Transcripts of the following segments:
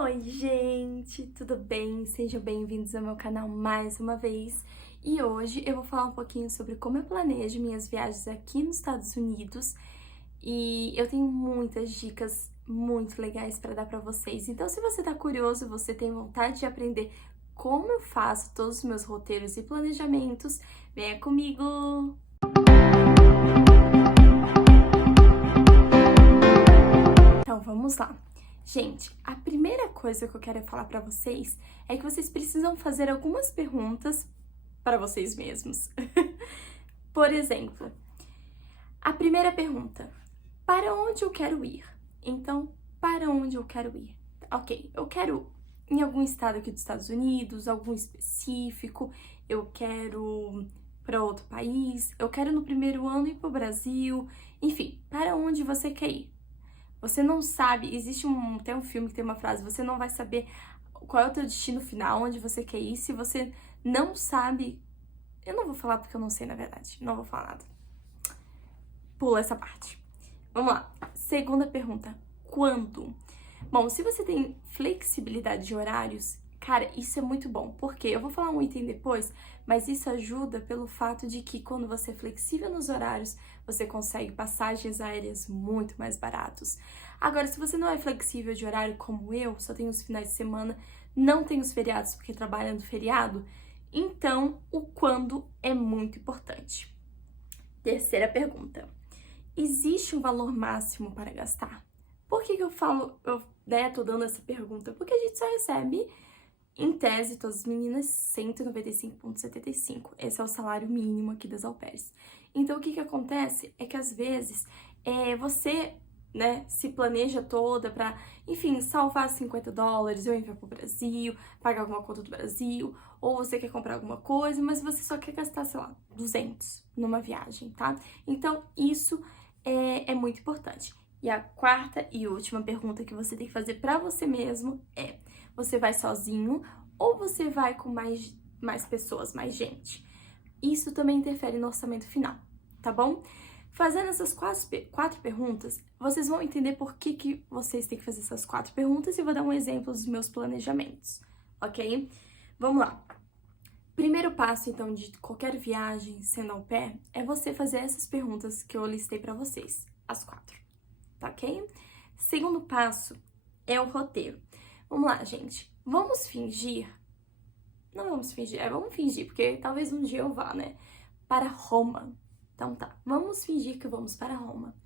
Oi, gente, tudo bem? Sejam bem-vindos ao meu canal mais uma vez. E hoje eu vou falar um pouquinho sobre como eu planejo minhas viagens aqui nos Estados Unidos. E eu tenho muitas dicas muito legais para dar para vocês. Então, se você tá curioso, você tem vontade de aprender como eu faço todos os meus roteiros e planejamentos, venha comigo! Então, vamos lá. Gente, a primeira coisa que eu quero falar pra vocês é que vocês precisam fazer algumas perguntas para vocês mesmos. Por exemplo, a primeira pergunta: para onde eu quero ir? Então, para onde eu quero ir? Ok, eu quero em algum estado aqui dos Estados Unidos, algum específico, eu quero para outro país, eu quero no primeiro ano ir para o Brasil, enfim, para onde você quer ir? Você não sabe, tem um filme que tem uma frase, você não vai saber qual é o teu destino final, onde você quer ir, se você não sabe. Eu não vou falar porque eu não sei, na verdade, não vou falar nada. Pula essa parte. Vamos lá. Segunda pergunta, quando? Bom, se você tem flexibilidade de horários, cara, isso é muito bom, porque eu vou falar um item depois, mas isso ajuda pelo fato de que quando você é flexível nos horários, você consegue passagens aéreas muito mais baratos. Agora, se você não é flexível de horário como eu, só tenho os finais de semana, não tenho os feriados porque trabalho no feriado, então o quando é muito importante. Terceira pergunta: existe um valor máximo para gastar? Por que eu tô dando essa pergunta? Porque a gente só recebe, em tese, todas as meninas, 195,75. Esse é o salário mínimo aqui das au pairs. Então, o que acontece é que, às vezes, você, né, se planeja toda pra, enfim, salvar $50, eu enviar pro Brasil, pagar alguma conta do Brasil, ou você quer comprar alguma coisa, mas você só quer gastar, sei lá, 200 numa viagem, tá? Então, isso é muito importante. E a quarta e última pergunta que você tem que fazer pra você mesmo é: você vai sozinho ou você vai com mais pessoas, mais gente? Isso também interfere no orçamento final, tá bom? Fazendo essas quatro perguntas, vocês vão entender por que vocês têm que fazer essas quatro perguntas e eu vou dar um exemplo dos meus planejamentos, ok? Vamos lá. Primeiro passo, então, de qualquer viagem sendo au pair é você fazer essas perguntas que eu listei pra vocês, as quatro, tá ok? Segundo passo é o roteiro. Vamos lá, gente. Vamos fingir. Não vamos fingir, vamos fingir, porque talvez um dia eu vá, né? Para Roma. Então tá, vamos fingir que vamos para Roma.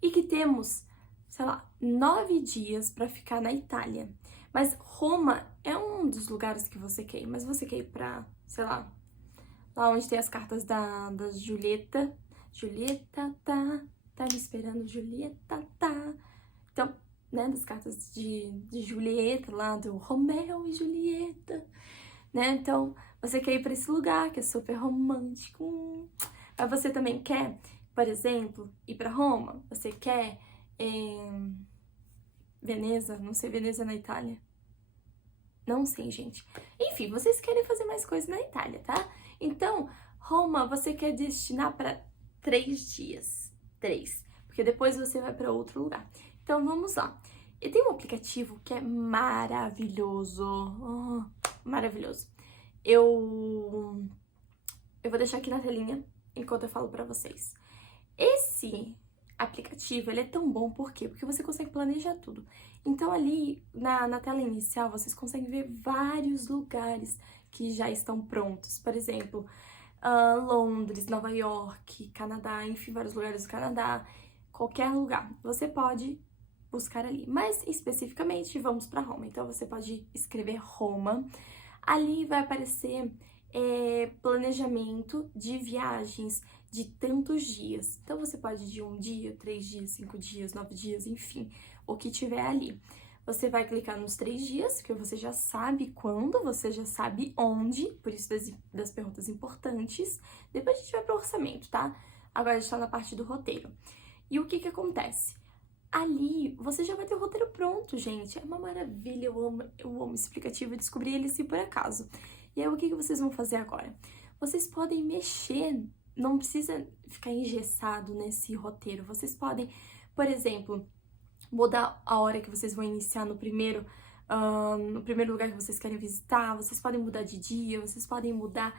E que temos, sei lá, 9 dias para ficar na Itália. Mas Roma é um dos lugares que você quer ir, mas você quer ir pra, sei lá onde tem as cartas da Julieta. Julieta tá me esperando, Julieta tá. Então, né, das cartas de Julieta, lá do Romeu e Julieta, né? Então, você quer ir para esse lugar que é super romântico. Mas você também quer, por exemplo, ir para Roma? Você quer Veneza? Não sei, Veneza na Itália? Não sei, gente. Enfim, vocês querem fazer mais coisas na Itália, tá? Então, Roma você quer destinar para 3 dias. 3. Porque depois você vai para outro lugar. Então, vamos lá. E tem um aplicativo que é maravilhoso. Maravilhoso. Eu vou deixar aqui na telinha enquanto eu falo pra vocês. Esse aplicativo, ele é tão bom, por quê? Porque você consegue planejar tudo. Então, ali na tela inicial, vocês conseguem ver vários lugares que já estão prontos. Por exemplo, Londres, Nova York, Canadá, enfim, vários lugares do Canadá. Qualquer lugar, você pode buscar ali. Mas, especificamente, vamos para Roma. Então, você pode escrever Roma. Ali vai aparecer planejamento de viagens de tantos dias. Então, você pode ir de 1 dia, 3 dias, 5 dias, 9 dias, enfim, o que tiver ali. Você vai clicar nos 3 dias, que você já sabe quando, você já sabe onde, por isso das perguntas importantes. Depois a gente vai para o orçamento, tá? Agora a gente tá na parte do roteiro. E o que acontece? Ali, você já vai ter o roteiro pronto, gente. É uma maravilha, eu amo esse aplicativo, eu descobri ele assim por acaso. E aí, o que vocês vão fazer agora? Vocês podem mexer, não precisa ficar engessado nesse roteiro. Vocês podem, por exemplo, mudar a hora que vocês vão iniciar no primeiro no primeiro lugar que vocês querem visitar, vocês podem mudar de dia, vocês podem mudar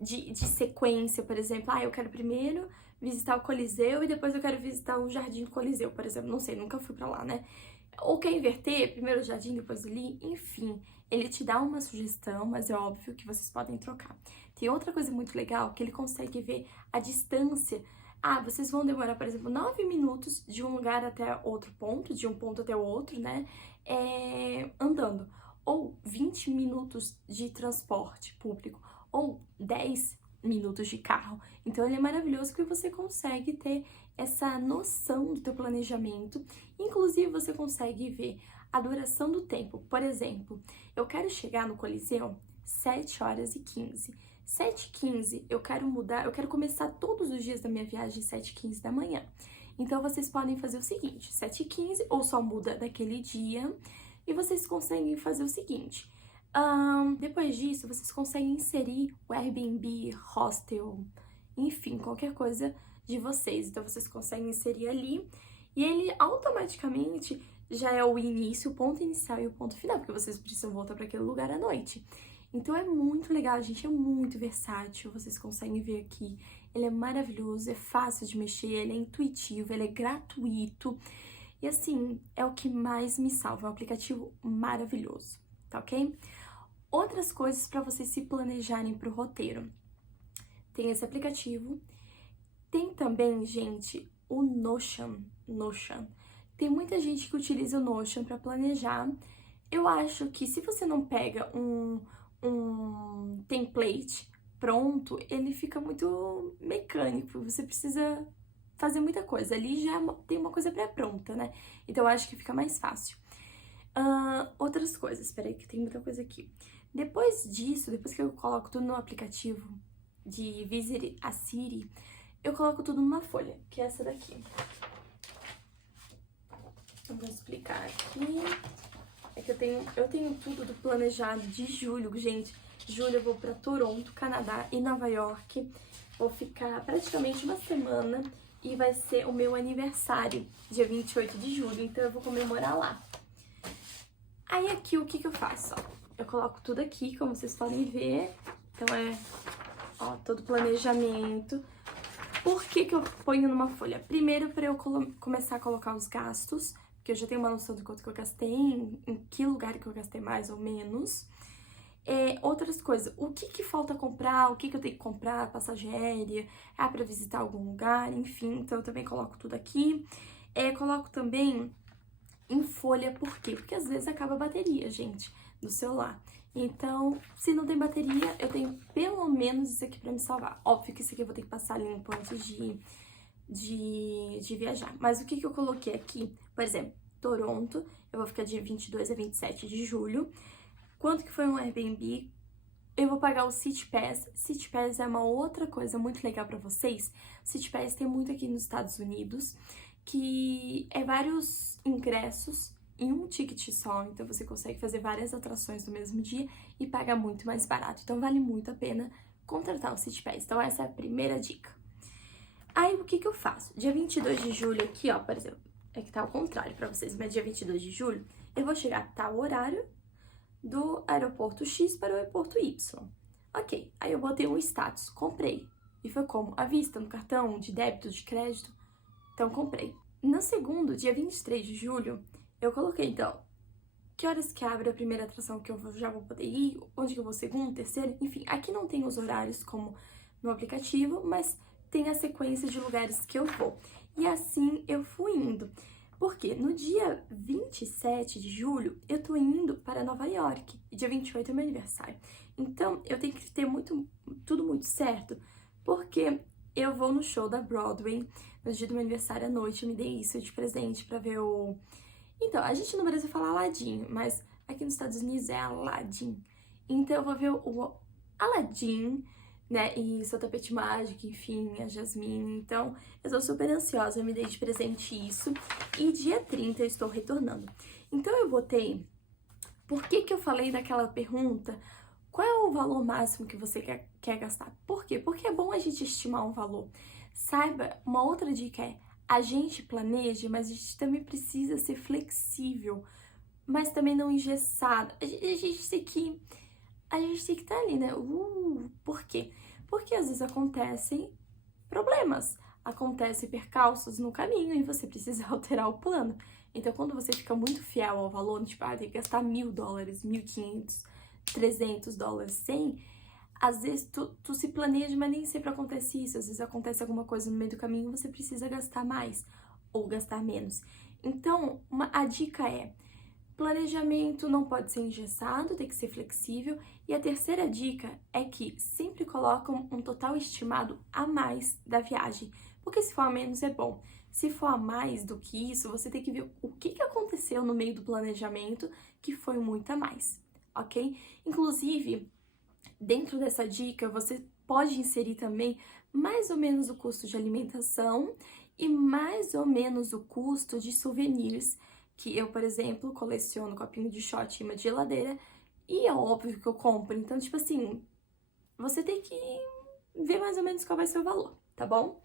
de sequência, por exemplo. Eu quero primeiro visitar o Coliseu e depois eu quero visitar o Jardim do Coliseu, por exemplo. Não sei, nunca fui pra lá, né? Ou quer inverter, primeiro o Jardim, depois ali, enfim. Ele te dá uma sugestão, mas é óbvio que vocês podem trocar. Tem outra coisa muito legal, que ele consegue ver a distância. Vocês vão demorar, por exemplo, 9 minutos de um lugar até outro ponto, de um ponto até o outro, né? Andando. Ou 20 minutos de transporte público. Ou 10 minutos de carro. Então, ele é maravilhoso porque você consegue ter essa noção do teu planejamento. Inclusive, você consegue ver a duração do tempo. Por exemplo, eu quero chegar no Coliseu 7h15. 7h15, eu quero começar todos os dias da minha viagem 7h15 da manhã. Então, vocês podem fazer o seguinte, 7h15, ou só muda daquele dia, e vocês conseguem fazer o seguinte. Depois disso, vocês conseguem inserir o Airbnb, hostel, enfim, qualquer coisa de vocês. Então, vocês conseguem inserir ali, e ele automaticamente já é o início, o ponto inicial e o ponto final, porque vocês precisam voltar para aquele lugar à noite. Então é muito legal, gente, é muito versátil, vocês conseguem ver aqui. Ele é maravilhoso, é fácil de mexer, ele é intuitivo, ele é gratuito. E assim, é o que mais me salva, é um aplicativo maravilhoso, tá ok? Outras coisas para vocês se planejarem para o roteiro. Tem esse aplicativo, tem também, gente, o Notion. Tem muita gente que utiliza o Notion para planejar. Eu acho que se você não pega um template pronto, ele fica muito mecânico, você precisa fazer muita coisa, ali já tem uma coisa pré-pronta, né? Então eu acho que fica mais fácil. Outras coisas, peraí que tem muita coisa aqui. Depois disso, depois que eu coloco tudo no aplicativo de Visit a City, eu coloco tudo numa folha, que é essa daqui. Eu vou explicar aqui. É que eu tenho tudo do planejado de julho, gente. Julho eu vou pra Toronto, Canadá e Nova York. Vou ficar praticamente uma semana e vai ser o meu aniversário, dia 28 de julho, então eu vou comemorar lá. Aí aqui o que eu faço? Eu coloco tudo aqui, como vocês podem ver. Então todo o planejamento. Por que eu ponho numa folha? Primeiro, para eu começar a colocar os gastos, que eu já tenho uma noção do quanto que eu gastei, em que lugar que eu gastei mais ou menos. Outras coisas, o que falta comprar, o que eu tenho que comprar, passagem aérea, para visitar algum lugar, enfim. Então eu também coloco tudo aqui. Coloco também em folha, por quê? Porque às vezes acaba a bateria, gente, do celular. Então, se não tem bateria, eu tenho pelo menos isso aqui pra me salvar. Óbvio que isso aqui eu vou ter que passar limpo antes de viajar. Mas o que eu coloquei aqui? Por exemplo, Toronto, eu vou ficar de 22 a 27 de julho. Quanto que foi um Airbnb? Eu vou pagar o City Pass. City Pass é uma outra coisa muito legal pra vocês. City Pass tem muito aqui nos Estados Unidos, que é vários ingressos em um ticket só. Então você consegue fazer várias atrações no mesmo dia e paga muito mais barato. Então vale muito a pena contratar o City Pass. Então essa é a primeira dica. Aí o que eu faço? Dia 22 de julho aqui, ó, por exemplo, é que tá ao contrário pra vocês, mas dia 22 de julho eu vou chegar a tal horário do aeroporto X para o aeroporto Y. Ok, aí eu botei um status, comprei. E foi como? À vista, no cartão, de débito, de crédito. Então, comprei. No segundo, dia 23 de julho, eu coloquei, então, que horas que abre a primeira atração que eu já vou poder ir, onde que eu vou segundo, terceiro, enfim. Aqui não tem os horários como no aplicativo, mas tem a sequência de lugares que eu vou. E assim eu fui indo. Porque no dia 27 de julho, eu tô indo para Nova York. E dia 28 é meu aniversário. Então, eu tenho que ter tudo muito certo. Porque eu vou no show da Broadway no dia do meu aniversário à noite. Eu me dei isso de presente pra ver o... Então, a gente no Brasil fala Aladdin, mas aqui nos Estados Unidos é Aladdin. Então, eu vou ver o Aladdin, né, e seu tapete mágico, enfim, a Jasmine. Então, eu tô super ansiosa, eu me dei de presente isso. E dia 30 eu estou retornando. Então, eu botei... Por que eu falei daquela pergunta? Qual é o valor máximo que você quer gastar? Por quê? Porque é bom a gente estimar um valor. Saiba, uma outra dica é, a gente planeja, mas a gente também precisa ser flexível. mas também não engessado. A gente tem que estar ali, né? Por quê? Porque às vezes acontecem problemas, acontecem percalços no caminho e você precisa alterar o plano. Então, quando você fica muito fiel ao valor, tipo, tem que gastar $1.000, 1.500, $300, 100, às vezes tu se planeja, mas nem sempre acontece isso. Às vezes acontece alguma coisa no meio do caminho e você precisa gastar mais ou gastar menos. Então, a dica é: planejamento não pode ser engessado, tem que ser flexível. E a terceira dica é que sempre colocam um total estimado a mais da viagem, porque se for a menos é bom. Se for a mais do que isso, você tem que ver o que aconteceu no meio do planejamento que foi muito a mais, ok? Inclusive, dentro dessa dica, você pode inserir também mais ou menos o custo de alimentação e mais ou menos o custo de souvenirs, que eu, por exemplo, coleciono copinho de shot e imã de geladeira, e é óbvio que eu compro. Então, tipo assim, você tem que ver mais ou menos qual vai ser o valor, tá bom?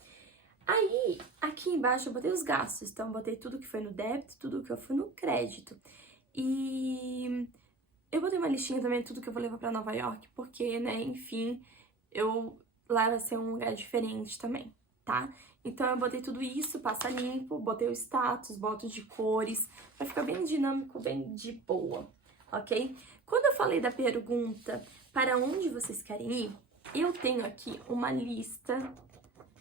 Aí, aqui embaixo eu botei os gastos, então eu botei tudo que foi no débito, tudo que foi no crédito. E eu botei uma listinha também de tudo que eu vou levar pra Nova York, porque, né, enfim, lá vai ser um lugar diferente também, tá? Então eu botei tudo isso, passa limpo, botei o status, boto de cores, vai ficar bem dinâmico, bem de boa, ok? Quando eu falei da pergunta para onde vocês querem ir, eu tenho aqui uma lista.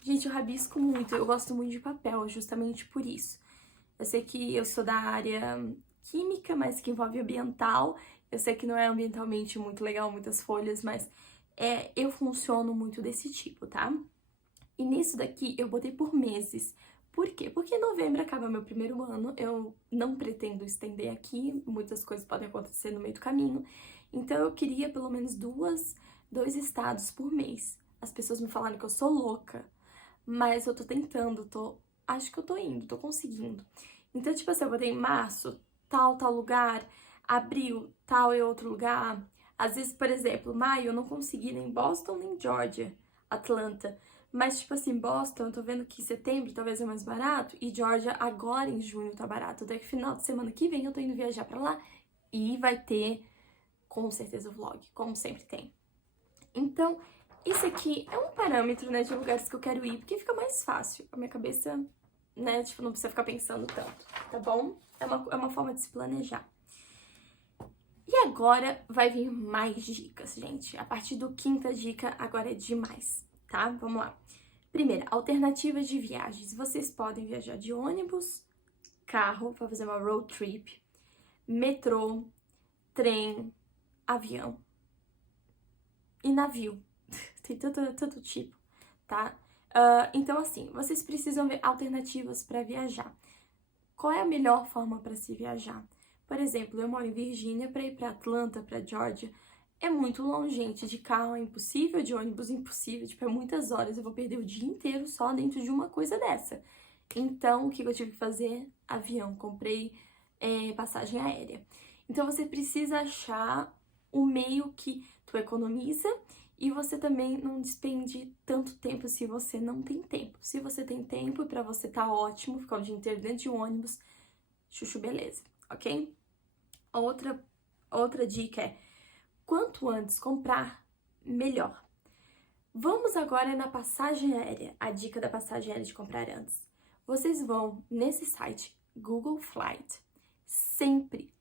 Gente, eu rabisco muito, eu gosto muito de papel, justamente por isso. Eu sei que eu sou da área química, mas que envolve ambiental. Eu sei que não é ambientalmente muito legal, muitas folhas, mas eu funciono muito desse tipo, tá? E nisso daqui eu botei por meses. Por quê? Porque em novembro acaba meu primeiro ano, eu não pretendo estender aqui, muitas coisas podem acontecer no meio do caminho. Então eu queria pelo menos dois estados por mês. As pessoas me falaram que eu sou louca, mas eu tô tentando, acho que eu tô indo, tô conseguindo. Então, tipo assim, eu botei em março, tal lugar, abril, tal e outro lugar. Às vezes, por exemplo, maio eu não consegui nem Boston, nem Georgia, Atlanta. Mas, tipo assim, Boston, eu tô vendo que setembro talvez é mais barato, e Georgia agora em junho tá barato. Até que final de semana que vem eu tô indo viajar pra lá e vai ter, com certeza, o vlog, como sempre tem. Então, isso aqui é um parâmetro, né, de lugares que eu quero ir, porque fica mais fácil. A minha cabeça, né, tipo, não precisa ficar pensando tanto, tá bom? É uma forma de se planejar. E agora vai vir mais dicas, gente. A partir do quinta dica, agora é demais, tá? Vamos lá. Primeira, alternativas de viagens. Vocês podem viajar de ônibus, carro, para fazer uma road trip, metrô, trem, avião e navio. Tem tanto tipo, tá? Então, assim, vocês precisam ver alternativas para viajar. Qual é a melhor forma para se viajar? Por exemplo, eu moro em Virgínia, para ir para Atlanta, para Georgia, é muito longe, gente. De carro é impossível, de ônibus é impossível, tipo, é muitas horas. Eu vou perder o dia inteiro só dentro de uma coisa dessa. Então, o que eu tive que fazer? Avião, comprei passagem aérea. Então, você precisa achar o meio que tu economiza e você também não despende tanto tempo se você não tem tempo. Se você tem tempo, pra você tá ótimo, ficar o dia inteiro dentro de um ônibus, chuchu beleza, ok? Outra dica é, quanto antes comprar, melhor. Vamos agora na passagem aérea, a dica da passagem aérea de comprar antes. Vocês vão nesse site, Google Flight, sempre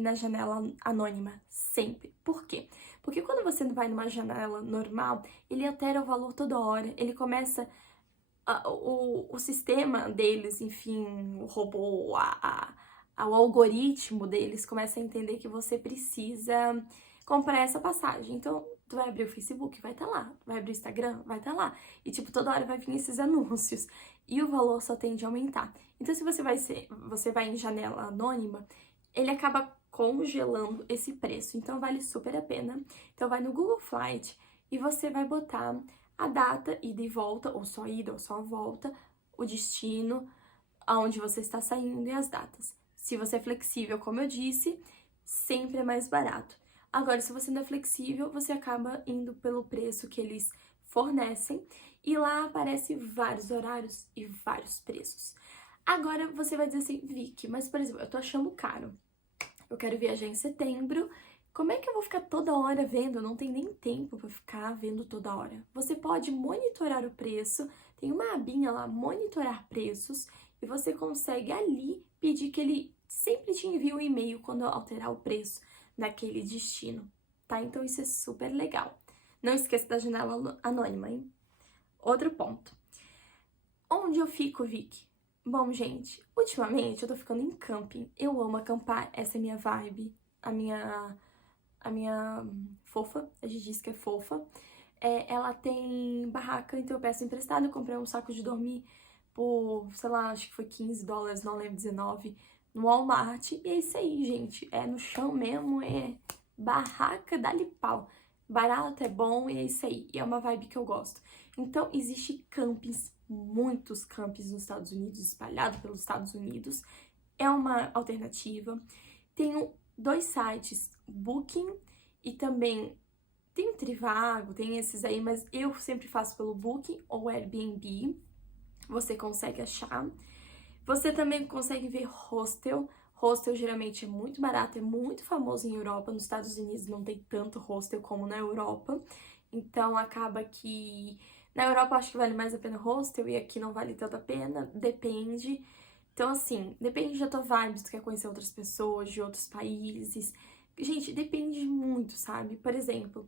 na janela anônima, sempre. Por quê? Porque quando você vai numa janela normal, ele altera o valor toda hora, ele começa, o sistema deles, enfim, o robô, o algoritmo deles começa a entender que você precisa comprar essa passagem. Então, tu vai abrir o Facebook, vai estar lá. Vai abrir o Instagram, vai estar lá. E, tipo, toda hora vai vir esses anúncios. E o valor só tende a aumentar. Então, se você vai em janela anônima, ele acaba congelando esse preço. Então, vale super a pena. Então, vai no Google Flight e você vai botar a data, ida e volta, ou só ida ou só volta, o destino, aonde você está saindo e as datas. Se você é flexível, como eu disse, sempre é mais barato. Agora, se você não é flexível, você acaba indo pelo preço que eles fornecem e lá aparece vários horários e vários preços. Agora, você vai dizer assim, Vicky, mas, por exemplo, eu tô achando caro. eu quero viajar em setembro. Como é que eu vou ficar toda hora vendo? Eu não tenho nem tempo para ficar vendo toda hora. Você pode monitorar o preço, tem uma abinha lá, monitorar preços, e você consegue ali pedir que ele sempre te envie um e-mail quando alterar o preço daquele destino, tá? Então isso é super legal. Não esqueça da janela anônima, hein? Outro ponto. Onde eu fico, Vicky? Bom, gente, ultimamente eu tô ficando em camping. Eu amo acampar, essa é a minha vibe. A minha fofa, a gente diz que é fofa, ela tem barraca, então eu peço emprestado. Eu comprei um saco de dormir por, sei lá, acho que foi $15, não lembro, 19, no Walmart. E é isso aí, gente. É no chão mesmo, é barraca, dá-lhe pau. Barato, é bom, e é isso aí. E é uma vibe que eu gosto. Então, existe campings, muitos campings nos Estados Unidos, espalhados pelos Estados Unidos. É uma alternativa. Tenho 2 sites, Booking e também tem o Trivago, tem esses aí, mas eu sempre faço pelo Booking ou Airbnb. Você consegue achar. Você também consegue ver hostel. Hostel geralmente é muito barato, é muito famoso em Europa. Nos Estados Unidos não tem tanto hostel como na Europa. Então acaba que na Europa eu acho que vale mais a pena hostel e aqui não vale tanto a pena, depende. Então, assim, depende da tua vibe, se tu quer conhecer outras pessoas de outros países. Gente, depende muito, sabe? Por exemplo,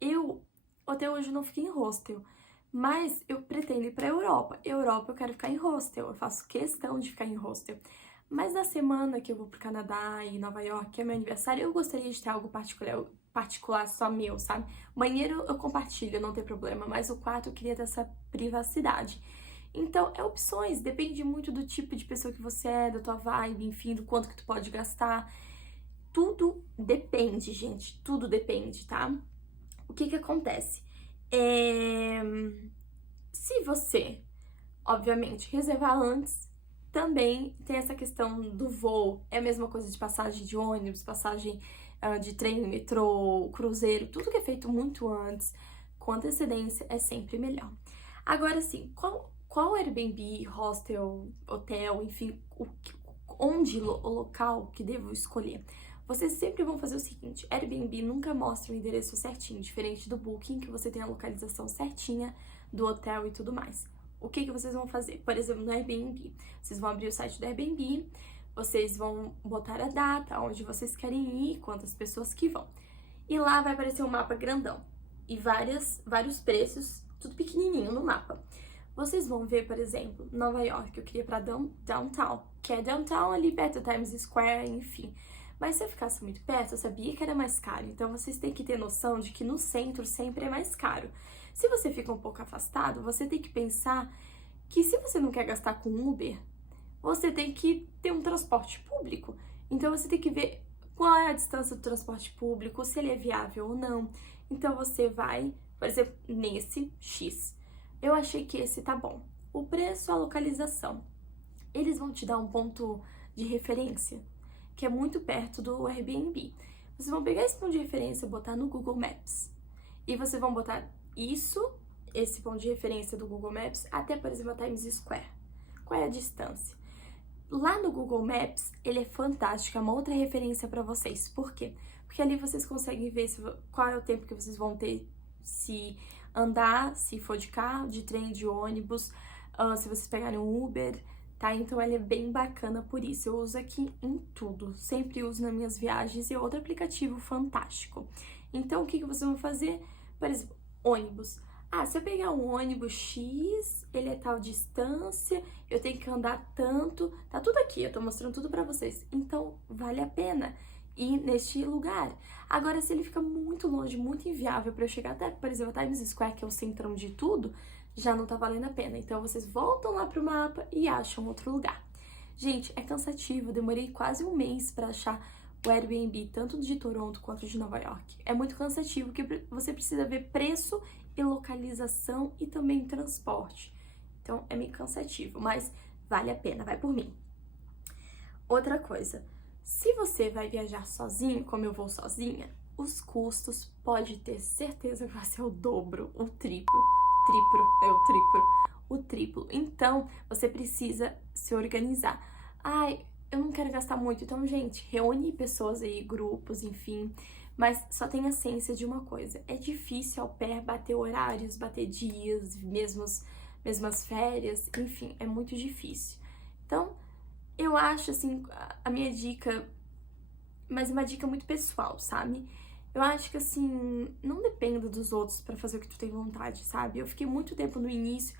eu até hoje não fiquei em hostel, mas eu pretendo ir pra Europa. Europa eu quero ficar em hostel, eu faço questão de ficar em hostel. Mas na semana que eu vou pro Canadá e Nova York, que é meu aniversário, eu gostaria de ter algo particular só meu, sabe? Banheiro eu compartilho, não tem problema, mas o quarto eu queria ter essa privacidade. Então, é opções, depende muito do tipo de pessoa que você é, da tua vibe, enfim, do quanto que tu pode gastar. Tudo depende, gente, tudo depende, tá? O que que acontece? Se você, obviamente, reservar antes, também tem essa questão do voo. É a mesma coisa de passagem de ônibus, passagem de trem, metrô, cruzeiro, tudo que é feito muito antes, com antecedência, é sempre melhor. Agora sim, qual Airbnb, hostel, hotel, enfim, o local que devo escolher? Vocês sempre vão fazer o seguinte: Airbnb nunca mostra o endereço certinho, diferente do Booking, que você tem a localização certinha do hotel e tudo mais. O que vocês vão fazer? Por exemplo, no Airbnb, vocês vão abrir o site do Airbnb, vocês vão botar a data, onde vocês querem ir, quantas pessoas que vão. E lá vai aparecer um mapa grandão e vários preços, tudo pequenininho no mapa. Vocês vão ver, por exemplo, Nova York, eu queria ir pra downtown, que é downtown ali perto da Times Square, enfim. Mas se eu ficasse muito perto, eu sabia que era mais caro. Então vocês têm que ter noção de que no centro sempre é mais caro. Se você fica um pouco afastado, você tem que pensar que se você não quer gastar com Uber, você tem que ter um transporte público. Então você tem que ver qual é a distância do transporte público, se ele é viável ou não. Então você vai, por exemplo, nesse X. Eu achei que esse tá bom. O preço, a localização. Eles vão te dar um ponto de referência, que é muito perto do Airbnb. Vocês vão pegar esse ponto de referência e botar no Google Maps. E vocês vão botar esse ponto de referência do Google Maps, até, por exemplo, a Times Square. Qual é a distância? Lá no Google Maps, ele é fantástico, é uma outra referência para vocês. Por quê? Porque ali vocês conseguem ver qual é o tempo que vocês vão ter se andar, se for de carro, de trem, de ônibus, se vocês pegarem um Uber, tá? Então ele é bem bacana por isso. Eu uso aqui em tudo, sempre uso nas minhas viagens, e é outro aplicativo fantástico. Então o que vocês vão fazer? Por exemplo, ônibus. Se eu pegar um ônibus X, ele é tal distância, eu tenho que andar tanto, tá tudo aqui, eu tô mostrando tudo pra vocês. Então, vale a pena ir neste lugar. Agora, se ele fica muito longe, muito inviável pra eu chegar até, por exemplo, a Times Square, que é o centrão de tudo, já não tá valendo a pena. Então, vocês voltam lá pro mapa e acham outro lugar. Gente, é cansativo, eu demorei quase um mês pra achar o Airbnb, tanto de Toronto quanto de Nova York. É muito cansativo, porque você precisa ver preço e localização e também transporte. Então, é meio cansativo, mas vale a pena, vai por mim. Outra coisa, se você vai viajar sozinho, como eu vou sozinha, os custos pode ter certeza que vai ser o dobro, o triplo. O triplo. Então, você precisa se organizar. eu não quero gastar muito. Então, gente, reúne pessoas aí, grupos, enfim. Mas só tenha ciência de uma coisa. É difícil ao pair bater horários, bater dias, mesmas férias. Enfim, é muito difícil. Então, eu acho, assim, a minha dica... Mas é uma dica muito pessoal, sabe? Eu acho que, assim, não dependa dos outros pra fazer o que tu tem vontade, sabe? Eu fiquei muito tempo no início,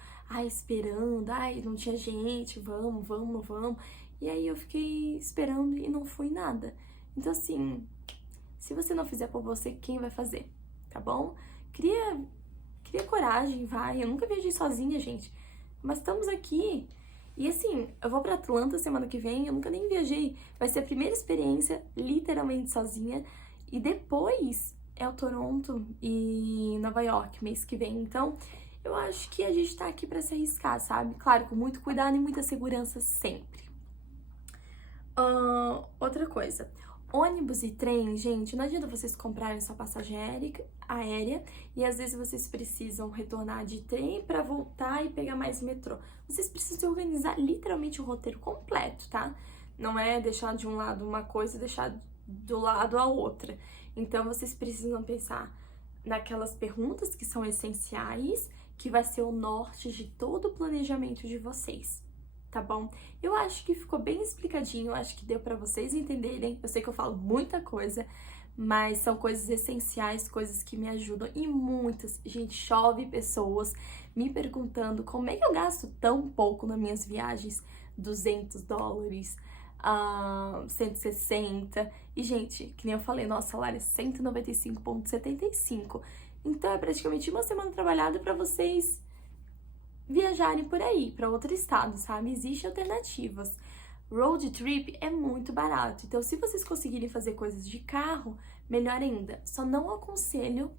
esperando, não tinha gente, vamos, vamos, vamos. E aí eu fiquei esperando e não fui nada. Então, assim, se você não fizer por você, quem vai fazer? Tá bom? Cria coragem, vai. Eu nunca viajei sozinha, gente. Mas estamos aqui. E assim, eu vou pra Atlanta semana que vem, eu nunca nem viajei. Vai ser a primeira experiência literalmente sozinha. E depois é o Toronto e Nova York, mês que vem. Então, eu acho que a gente tá aqui pra se arriscar, sabe? Claro, com muito cuidado e muita segurança sempre. Outra coisa. Ônibus e trem, gente, não adianta vocês comprarem sua passagem aérea e às vezes vocês precisam retornar de trem pra voltar e pegar mais metrô. Vocês precisam organizar literalmente o roteiro completo, tá? Não é deixar de um lado uma coisa e deixar do lado a outra. Então, vocês precisam pensar naquelas perguntas que são essenciais, que vai ser o norte de todo o planejamento de vocês. Tá bom? Eu acho que ficou bem explicadinho, eu acho que deu pra vocês entenderem. Eu sei que eu falo muita coisa, mas são coisas essenciais, coisas que me ajudam e muitas. Gente, chove pessoas me perguntando como é que eu gasto tão pouco nas minhas viagens, $200, 160. E, gente, que nem eu falei, nosso salário é 195,75. Então, é praticamente uma semana trabalhada pra vocês viajarem por aí, para outro estado, sabe? Existem alternativas. Road trip é muito barato, então se vocês conseguirem fazer coisas de carro, melhor ainda. Só não aconselho,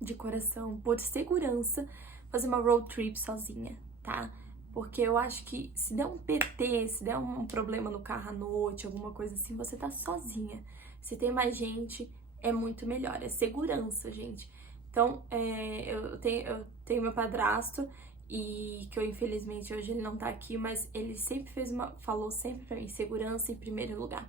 de coração, por segurança, fazer uma road trip sozinha, tá? Porque eu acho que se der um PT, se der um problema no carro à noite, alguma coisa assim, você tá sozinha. Se tem mais gente, é muito melhor. É segurança, gente. Então, eu tenho meu padrasto, e que eu, infelizmente, hoje ele não tá aqui, mas ele sempre falou sempre pra mim, segurança em primeiro lugar.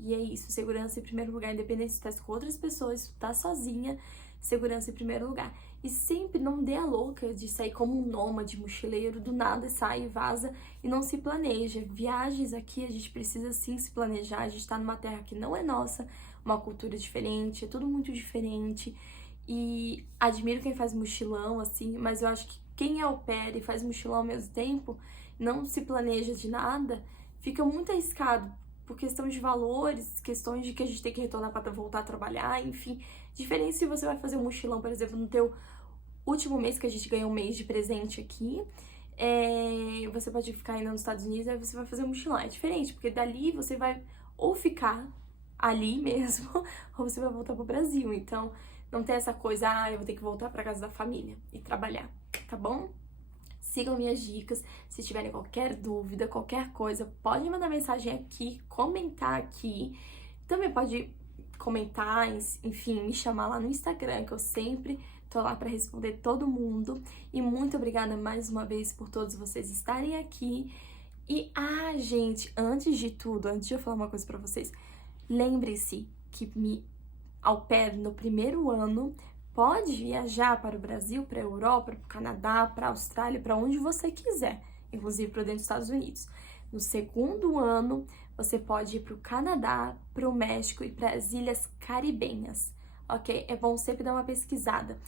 E é isso, segurança em primeiro lugar, independente se tu tá com outras pessoas, se tu tá sozinha, segurança em primeiro lugar. E sempre não dê a louca de sair como um nômade, mochileiro, do nada sai e vaza e não se planeja. Viagens aqui, a gente precisa sim se planejar, a gente tá numa terra que não é nossa, uma cultura diferente, é tudo muito diferente. E admiro quem faz mochilão, assim, mas eu acho que quem é au pair e faz mochilão ao mesmo tempo, não se planeja de nada, fica muito arriscado por questão de valores, questões de que a gente tem que retornar para voltar a trabalhar, enfim. Diferente se você vai fazer um mochilão, por exemplo, no teu último mês, que a gente ganhou um mês de presente aqui, você pode ficar ainda nos Estados Unidos, aí você vai fazer um mochilão. É diferente, porque dali você vai ou ficar ali mesmo, ou você vai voltar pro Brasil. Então, não tem essa coisa, eu vou ter que voltar pra casa da família e trabalhar, tá bom? Sigam minhas dicas. Se tiverem qualquer dúvida, qualquer coisa, pode mandar mensagem aqui, comentar aqui. Também pode comentar, enfim, me chamar lá no Instagram, que eu sempre tô lá pra responder todo mundo. E muito obrigada mais uma vez por todos vocês estarem aqui. E, gente, antes de tudo, antes de eu falar uma coisa pra vocês, lembre-se que au pair no primeiro ano pode viajar para o Brasil, para a Europa, para o Canadá, para a Austrália, para onde você quiser, inclusive para dentro dos Estados Unidos. No segundo ano, você pode ir para o Canadá, para o México e para as Ilhas Caribenhas, ok? É bom sempre dar uma pesquisada.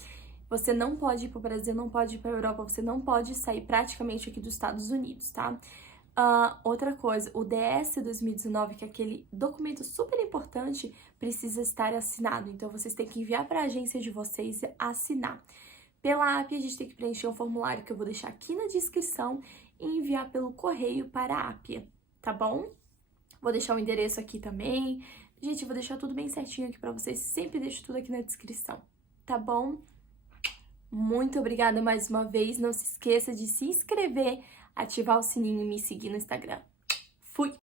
Você não pode ir para o Brasil, não pode ir para a Europa, você não pode sair praticamente aqui dos Estados Unidos, tá? Outra coisa, o DS 2019, que é aquele documento super importante, precisa estar assinado. Então, vocês têm que enviar para a agência de vocês assinar. Pela APIA, a gente tem que preencher um formulário que eu vou deixar aqui na descrição e enviar pelo correio para a APIA, tá bom? Vou deixar o endereço aqui também. Gente, eu vou deixar tudo bem certinho aqui para vocês. Sempre deixo tudo aqui na descrição, tá bom? Muito obrigada mais uma vez. Não se esqueça de se inscrever, ativar o sininho e me seguir no Instagram. Fui!